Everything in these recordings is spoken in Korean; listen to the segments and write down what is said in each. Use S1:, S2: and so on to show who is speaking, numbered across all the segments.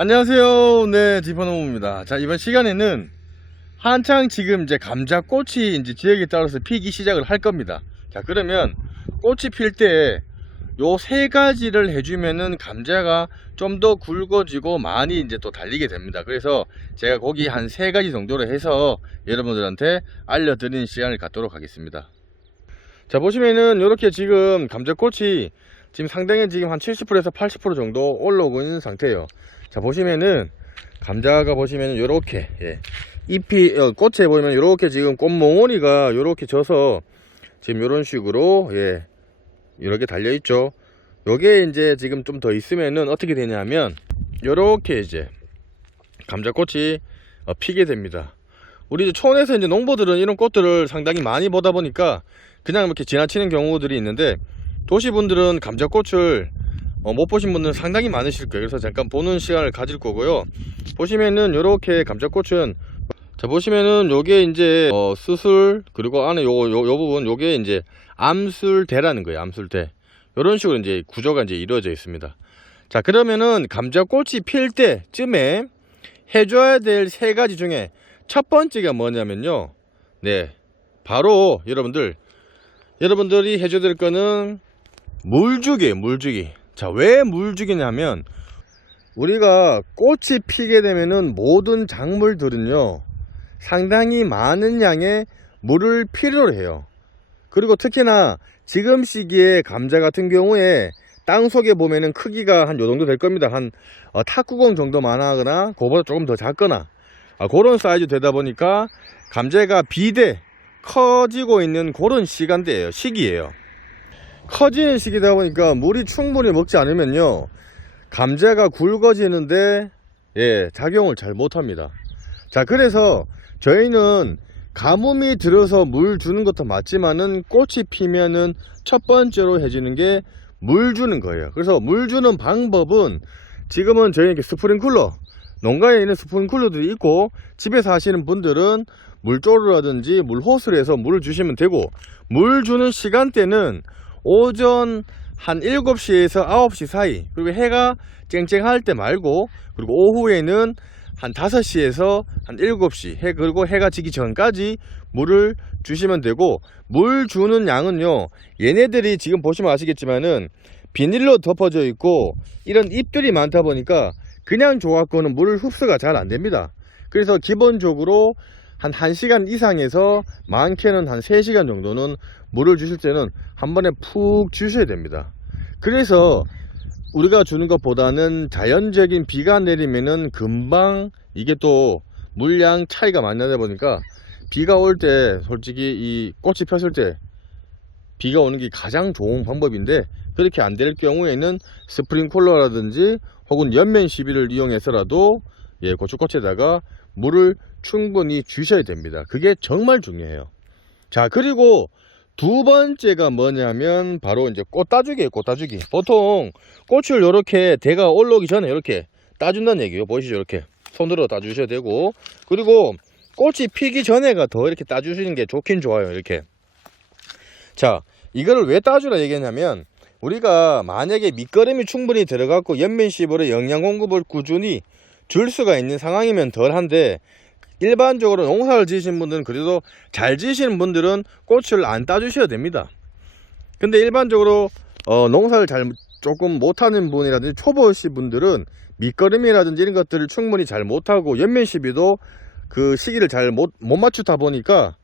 S1: 안녕하세요. 네, 디퍼노모입니다. 자, 이번 시간에는 한창 지금 이제 감자 꽃이 이제 지역에 따라서 피기 시작을 할 겁니다. 자, 그러면 꽃이 필 때 요 세 가지를 해주면은 감자가 좀 더 굵어지고 많이 이제 또 달리게 됩니다. 그래서 제가 거기 한 세 가지 정도로 해서 여러분들한테 알려드리는 시간을 갖도록 하겠습니다. 자, 보시면은 이렇게 지금 감자 꽃이 지금 상당히 지금 한 70%에서 80% 정도 올라오고 있는 상태예요. 자 보시면은 감자가 보시면은 요렇게 예. 잎이 어, 꽃에 보면 요렇게 지금 꽃몽오리가 요렇게 져서 지금 요런 식으로 예. 이렇게 달려 있죠. 요게 이제 지금 좀 더 있으면은 어떻게 되냐면 요렇게 이제 감자꽃이 어, 피게 됩니다. 우리 이제 촌에서 이제 농부들은 이런 꽃들을 상당히 많이 보다 보니까 그냥 이렇게 지나치는 경우들이 있는데 도시분들은 감자꽃을 어, 못 보신 분들은 상당히 많으실 거예요. 그래서 잠깐 보는 시간을 가질 거고요. 보시면은 요렇게 감자꽃은 자 보시면은 요게 이제 어, 수술 그리고 안에 요, 요, 요 부분 요게 이제 암술대라는 거예요. 암술대. 요런 식으로 이제 구조가 이제 이루어져 있습니다. 자 그러면은 감자꽃이 필 때쯤에 해줘야 될 세 가지 중에 첫 번째가 뭐냐면요. 네. 바로 여러분들 여러분들이 해줘야 될 거는 물주기예요 물주기 자 왜 물주기냐면 우리가 꽃이 피게 되면은 모든 작물들은요 상당히 많은 양의 물을 필요로 해요. 그리고 특히나 지금 시기에 감자 같은 경우에 땅 속에 보면은 크기가 한 요 정도 될 겁니다. 한 어, 탁구공 정도만 하거나 그보다 조금 더 작거나 아, 그런 사이즈 되다 보니까 감자가 비대 커지고 있는 그런 시간대예요. 시기예요 커지는 시기다 보니까 물이 충분히 먹지 않으면요 감자가 굵어지는데 예 작용을 잘 못합니다. 자 그래서 저희는 가뭄이 들어서 물 주는 것도 맞지만은 꽃이 피면은 첫 번째로 해주는 게 물 주는 거예요. 그래서 물 주는 방법은 지금은 저희 이렇게 스프링쿨러 농가에 있는 스프링쿨러들이 있고 집에서 하시는 분들은 물조르라든지 물호스를 해서 물을 주시면 되고 물 주는 시간대는 오전 한 7시에서 9시 사이. 그리고 해가 쨍쨍할 때 말고 그리고 오후에는 한 5시에서 한 7시. 해 그리고 해가 지기 전까지 물을 주시면 되고 물 주는 양은요 얘네들이 지금 보시면 아시겠지만은 비닐로 덮어져 있고 이런 잎들이 많다 보니까 그냥 줘갖고는 물 흡수가 잘 안 됩니다. 그래서 기본적으로 한 1시간 이상에서 많게는 한 3시간 정도는 물을 주실 때는 한 번에 푹 주셔야 됩니다. 그래서 우리가 주는 것보다는 자연적인 비가 내리면은 금방 이게 또 물량 차이가 많이 나다 보니까 비가 올 때 솔직히 이 꽃이 폈을 때 비가 오는 게 가장 좋은 방법인데 그렇게 안 될 경우에는 스프링쿨러라든지 혹은 연면 시비를 이용해서라도 예, 고추꽃에다가 물을 충분히 주셔야 됩니다. 그게 정말 중요해요. 자, 그리고 두 번째가 뭐냐면 바로 이제 꽃 따주기예요. 꽃 따주기. 보통 꽃을 이렇게 대가 올라오기 전에 이렇게 따준다는 얘기예요. 보이시죠? 이렇게 손으로 따주셔야 되고 그리고 꽃이 피기 전에가 더 이렇게 따주시는 게 좋긴 좋아요. 이렇게. 자, 이거를 왜 따주라 얘기했냐면 우리가 만약에 밑거름이 충분히 들어갔고 연면십으로 영양 공급을 꾸준히 줄 수가 있는 상황이면 덜한데 일반적으로 농사를 지으신 분들은 그래도 잘 지으시는 분들은 꽃을 안 따주셔야 됩니다. 근데 일반적으로 어, 농사를 잘 조금 못하는 분이라든지 초보시 분들은 밑거름이라든지 이런 것들을 충분히 잘 못하고 연면 시비도 그 시기를 잘 못 못 맞추다 보니까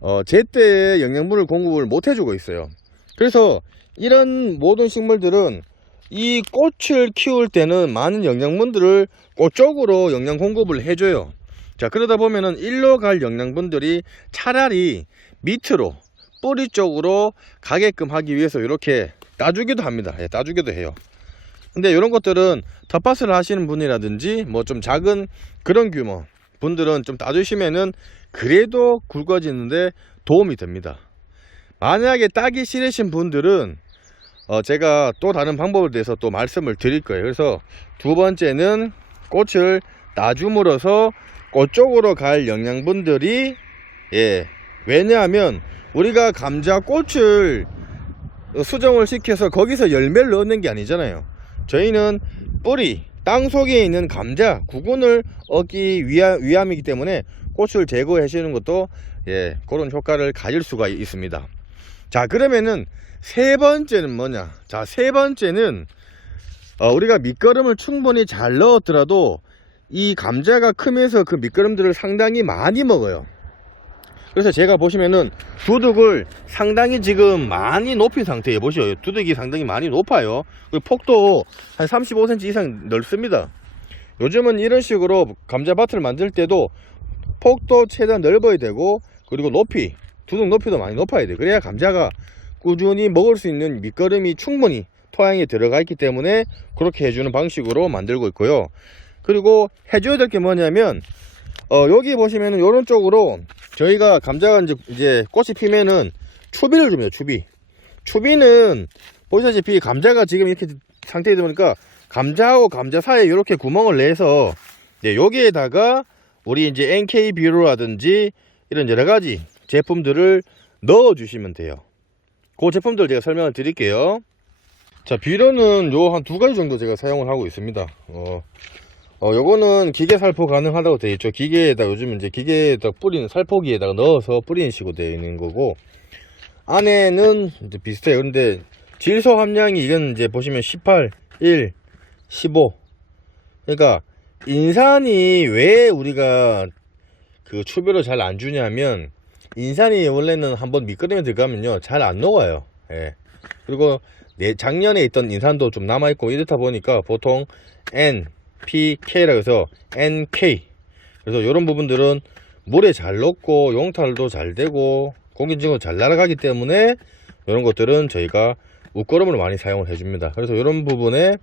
S1: 어, 제때에 영양분을 공급을 못 해주고 있어요. 그래서 이런 모든 식물들은 이 꽃을 키울 때는 많은 영양분들을 꽃 쪽으로 영양 공급을 해줘요. 자, 그러다 보면은 일로 갈 영양분들이 차라리 밑으로 뿌리 쪽으로 가게끔 하기 위해서 이렇게 따주기도 합니다. 예, 따주기도 해요. 근데 이런 것들은 텃밭을 하시는 분이라든지 뭐 좀 작은 그런 규모 분들은 좀 따주시면은 그래도 굵어지는데 도움이 됩니다. 만약에 따기 싫으신 분들은 어, 제가 또 다른 방법에 대해서 또 말씀을 드릴 거예요. 그래서 두 번째는 꽃을 따줌으로써 꽃 쪽으로 갈 영양분들이 예 왜냐하면 우리가 감자 꽃을 수정을 시켜서 거기서 열매를 넣는 게 아니잖아요. 저희는 뿌리 땅 속에 있는 감자 구근을 얻기 위함, 위함 이기 때문에 꽃을 제거해 주는 것도 예, 그런 효과를 가질 수가 있습니다. 자, 그러면은 세 번째는 뭐냐? 자, 세 번째는 어, 우리가 밑거름을 충분히 잘 넣었더라도 이 감자가 크면서 그 밑거름들을 상당히 많이 먹어요. 그래서 제가 보시면은 두둑을 상당히 지금 많이 높인 상태에 보시죠. 두둑이 상당히 많이 높아요. 그 폭도 한 35cm 이상 넓습니다. 요즘은 이런 식으로 감자밭을 만들 때도 폭도 최대한 넓어야 되고 그리고 높이 두둑 높이도 많이 높아야 돼. 그래야 감자가 꾸준히 먹을 수 있는 밑거름이 충분히 토양에 들어가 있기 때문에 그렇게 해주는 방식으로 만들고 있고요. 그리고 해줘야 될 게 뭐냐면 어, 여기 보시면은 이런 쪽으로 저희가 감자가 이제, 이제 꽃이 피면은 추비를 줍니다. 추비. 추비는 보시다시피 감자가 지금 이렇게 상태에 보니까 감자하고 감자 사이에 이렇게 구멍을 내서 네, 여기에다가 우리 이제 NK 비료라든지 이런 여러 가지 제품들을 넣어 주시면 돼요. 그 제품들 제가 설명을 드릴게요. 자, 비료는 요 한 두 가지 정도 제가 사용을 하고 있습니다. 어, 어, 요거는 기계 살포 가능하다고 되어 있죠. 기계에다 요즘 이제 기계에다 뿌리는 살포기에다가 넣어서 뿌리는 식으로 되어 있는 거고, 안에는 이제 비슷해요. 근데 질소 함량이 이건 이제 보시면 18, 1, 15. 그러니까 인산이 왜 우리가 그 추비로 잘안 주냐면 인산이 원래는 한번 미끄럼에 들어가면요 잘 안 녹아요. 예. 그리고 내 작년에 있던 인산도 좀 남아 있고 이렇다 보니까 보통 N, P, K라 해서 NK. 그래서 이런 부분들은 물에 잘 녹고 용탈도 잘 되고 공기증은 잘 날아가기 때문에 이런 것들은 저희가 웃거름을 많이 사용을 해줍니다. 그래서 이런 부분에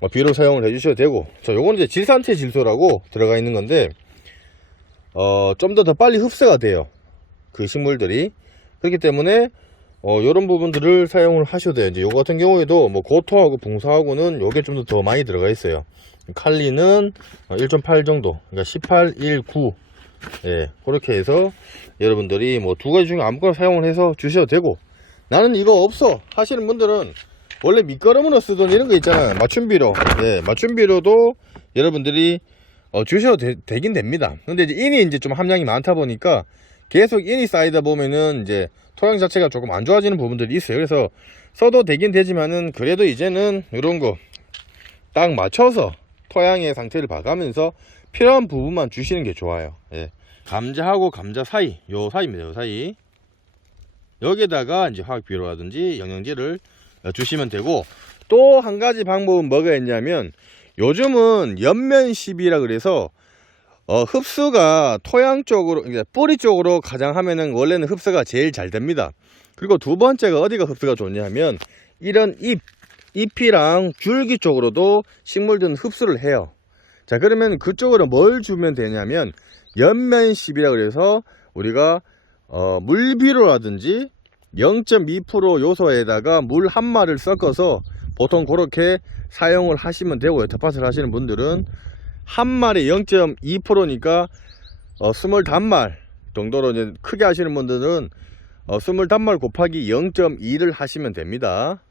S1: 뭐 비료 사용을 해주셔도 되고, 자, 요건 이제 질산체 질소라고 들어가 있는 건데, 어, 좀 더 더 빨리 흡수가 돼요. 그 식물들이. 그렇기 때문에, 어, 요런 부분들을 사용을 하셔도 돼요. 이제 요거 같은 경우에도 뭐 고토하고 붕사하고는 요게 좀더더 많이 들어가 있어요. 칼리는 1.8 정도, 그러니까 18, 1, 9. 예, 그렇게 해서 여러분들이 뭐 두 가지 중에 아무거나 사용을 해서 주셔도 되고, 나는 이거 없어 하시는 분들은 원래 밑거름으로 쓰던 이런 거 있잖아요. 맞춤비료 예 맞춤비료도 여러분들이 어, 주셔도 되, 긴 됩니다. 근데 이제 인이 이제 좀 함량이 많다 보니까 계속 인이 쌓이다 보면은 이제 토양 자체가 조금 안 좋아지는 부분들이 있어요. 그래서 써도 되긴 되지만은 그래도 이제는 이런 거 딱 맞춰서 토양의 상태를 봐가면서 필요한 부분만 주시는 게 좋아요 예. 감자하고 감자 사이 요 사이입니다 요 사이 여기에다가 이제 화학 비료라든지 영양제를 주시면 되고 또 한 가지 방법은 뭐가 있냐면 요즘은 연면십이라 그래서 어, 흡수가 토양 쪽으로 뿌리 쪽으로 가장 하면은 원래는 흡수가 제일 잘 됩니다. 그리고 두 번째가 어디가 흡수가 좋냐면 이런 잎 잎이랑 줄기 쪽으로도 식물들은 흡수를 해요. 자 그러면 그쪽으로 뭘 주면 되냐면 연면십이라 그래서 우리가 어, 물비료라든지 0.2% 요소에다가 물 한 마를 섞어서 보통 그렇게 사용을 하시면 되고요. 텃밭을 하시는 분들은 한 마리 0.2%니까 어, 25말 정도로 이제 크게 하시는 분들은 어, 25말 곱하기 0.2를 하시면 됩니다.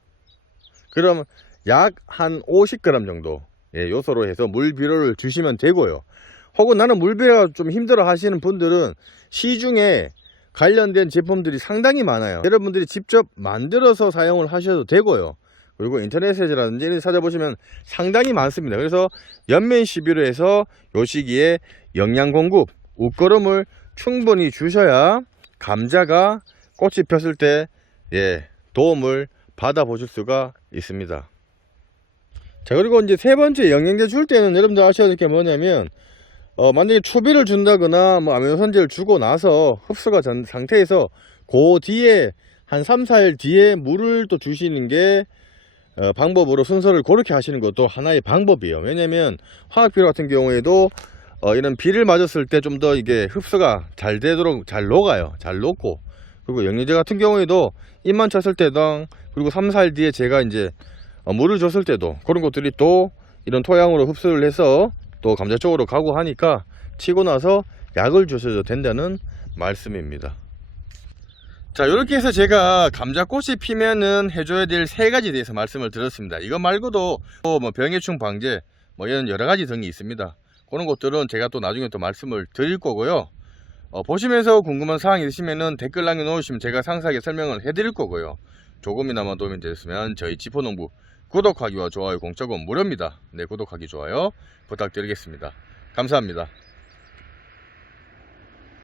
S1: 그럼 약 한 50g 정도 예, 요소로 해서 물 비료를 주시면 되고요. 혹은 나는 물 비료가 좀 힘들어 하시는 분들은 시중에 관련된 제품들이 상당히 많아요. 여러분들이 직접 만들어서 사용을 하셔도 되고요. 그리고 인터넷에라든지 찾아보시면 상당히 많습니다. 그래서 연면 시비로 해서 요 시기에 영양 공급, 웃거름을 충분히 주셔야 감자가 꽃이 폈을 때 예, 도움을 받아 보실 수가 있습니다. 자, 그리고 이제 세 번째 영양제 줄 때는 여러분들 아셔야 될 게 뭐냐면 어, 만약에 초비를 준다거나 뭐 아미노산제를 주고 나서 흡수가 된 상태에서 그 뒤에 한 3, 4일 뒤에 물을 또 주시는 게 어, 방법으로 순서를 그렇게 하시는 것도 하나의 방법이에요. 왜냐면 화학비료 같은 경우에도 어, 이런 비를 맞았을 때 좀 더 이게 흡수가 잘 되도록 잘 녹아요. 잘 녹고 그리고 영양제 같은 경우에도 잎만 쳤을 때당 그리고 3, 4일 뒤에 제가 이제 어, 물을 줬을 때도 그런 것들이 또 이런 토양으로 흡수를 해서 또 감자 쪽으로 가고 하니까 치고 나서 약을 주셔도 된다는 말씀입니다. 자 이렇게 해서 제가 감자꽃이 피면은 해줘야 될 세 가지에 대해서 말씀을 드렸습니다. 이거 말고도 또뭐 병해충 방제, 뭐 이런 여러 가지 등이 있습니다. 그런 것들은 제가 또 나중에 또 말씀을 드릴 거고요. 어, 보시면서 궁금한 사항이 있으시면은 댓글 남겨놓으시면 제가 상세하게 설명을 해드릴 거고요. 조금이나마 도움이 되셨으면 저희 지포농부 구독하기와 좋아요 공짜금 무료입니다. 네, 구독하기 좋아요 부탁드리겠습니다. 감사합니다.